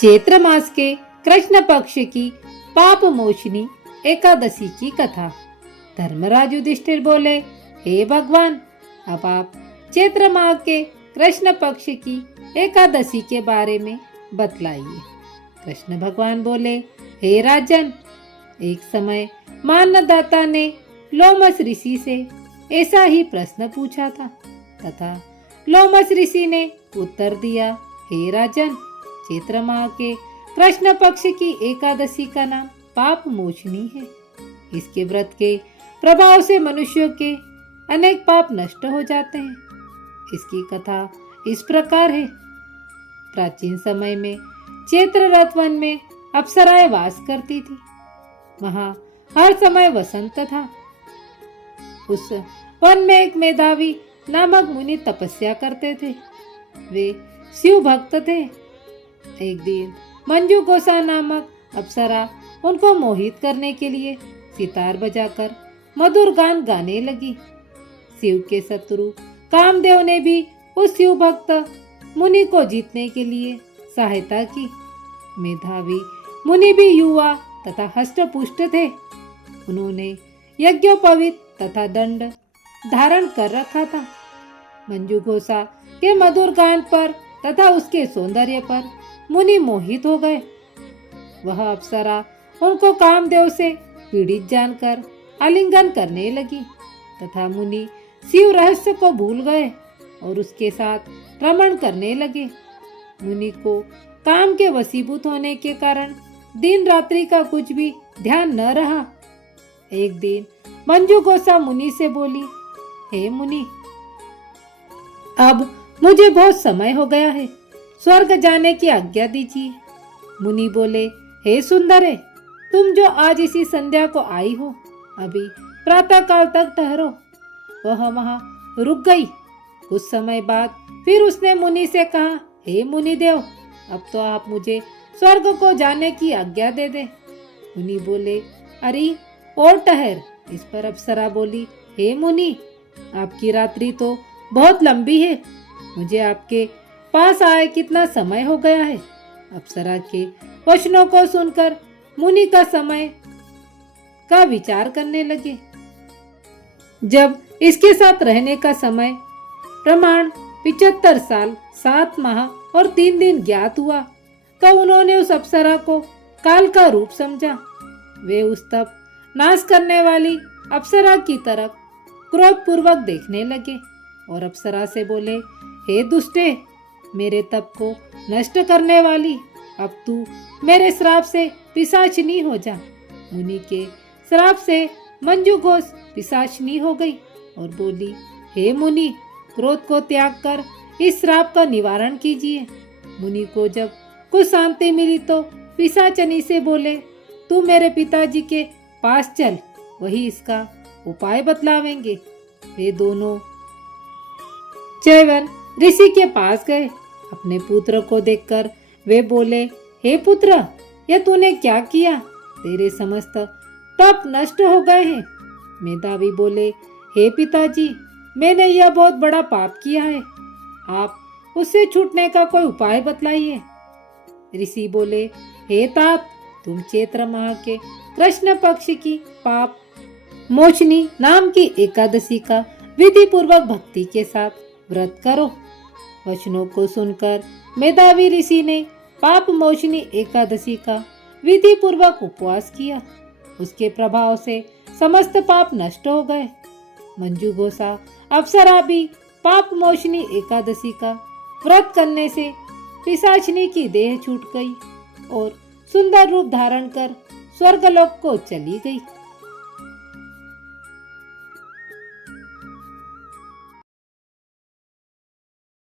चैत्र मास के कृष्ण पक्ष की पाप मोचनी एकादशी की कथा। धर्मराज युधिष्ठिर बोले, हे भगवान, अब आप चैत्र माह के कृष्ण पक्ष की एकादशी के बारे में बतलाइए। कृष्ण भगवान बोले, हे राजन, एक समय मानदाता ने लोमस ऋषि से ऐसा ही प्रश्न पूछा था तथा लोमस ऋषि ने उत्तर दिया, हे राजन, चैत्र माह के कृष्ण पक्ष की एकादशी का नाम पाप मोचनी है। इसके व्रत के प्रभाव से मनुष्यों के अनेक पाप नष्ट हो जाते हैं। इसकी कथा इस प्रकार है। प्राचीन समय में चैत्र रथ वन में अप्सराएं वास करती थी। वहां हर समय वसंत था। उस वन में एक मेधावी नामक मुनि तपस्या करते थे। वे शिव भक्त थे। एक दिन मंजू गोसा नामक अप्सरा उनको मोहित करने के लिए सितार बजाकर मधुर गान गाने लगी। शिव के शत्रु कामदेव ने भी उस शिव भक्त मुनि को जीतने के लिए सहायता की। मेधावी मुनि भी युवा तथा हष्ट-पुष्ट थे। उन्होंने यज्ञोपवीत तथा दंड धारण कर रखा था। मंजू घोषा के मधुर गान पर तथा उसके सौंदर्य पर मुनि मोहित हो गए। वह अप्सरा उनको कामदेव से पीड़ित जानकर आलिंगन करने लगी तथा मुनि शिव रहस्य को भूल गए और उसके साथ रमण करने लगे। मुनि को काम के वशीभूत होने के कारण दिन रात्रि का कुछ भी ध्यान न रहा। एक दिन मंजू गोसा मुनि से बोली, हे मुनि, अब मुझे बहुत समय हो गया है, स्वर्ग जाने की आज्ञा दीजिए। मुनि बोले, हे सुंदरे, तुम जो आज इसी संध्या को आई हो, अभी प्रातः काल तक ठहरो। वह वहां रुक गई। कुछ समय बाद फिर उसने मुनि से कहा, हे मुनिदेव, अब तो आप मुझे स्वर्ग को जाने की आज्ञा दे दे। मुनि बोले, अरे और ठहर। इस पर अप्सरा बोली, हे मुनि, आपकी रात्रि तो बहुत लंबी है, मुझे आपके पास आए कितना समय हो गया है। अप्सरा के वचनों को सुनकर मुनि का समय का विचार करने लगे। जब इसके साथ रहने का समय प्रमाण 75 साल 7 माह और 3 दिन ज्ञात हुआ, तो उन्होंने उस अप्सरा को काल का रूप समझा। वे उस तप नाश करने वाली अप्सरा की तरफ क्रोध पूर्वक देखने लगे और अप्सरा से बोले, हे दुष्टे, मेरे तप को नष्ट करने वाली, अब तू मेरे श्राप से पिशाचिनी हो जा। मुनि के श्राप से मंजू घोष पिशाचिनी हो गई और बोली, हे मुनि, क्रोध को त्याग कर इस श्राप का निवारण कीजिए। मुनि को जब कुछ शांति मिली तो पिशाचनी से बोले, तू मेरे पिताजी के पास चल, वही इसका उपाय बतलावेंगे। वे दोनों चैवन ऋषि के पास गए। अपने पुत्र को देखकर वे बोले, हे पुत्र, यह तूने क्या किया? तेरे समस्त तप नष्ट हो गए हैं। मेधावी बोले, हे पिताजी, मैंने यह बहुत बड़ा पाप किया है, आप उससे छूटने का कोई उपाय बतलाइए। ऋषि बोले, हे तात, तुम चैत्र माह के कृष्ण पक्ष की पाप मोचनी नाम की एकादशी का विधि पूर्वक भक्ति के साथ व्रत करो। वचनों को सुनकर मेधावी ऋषि ने पाप मोचनी एकादशी का विधि पूर्वक उपवास किया। उसके प्रभाव से समस्त पाप नष्ट हो गए। मंजू घोषा अप्सरा भी पाप मोचनी एकादशी का व्रत करने से पिशाचिनी की देह छूट गई और सुंदर रूप धारण कर स्वर्गलोक को चली गई।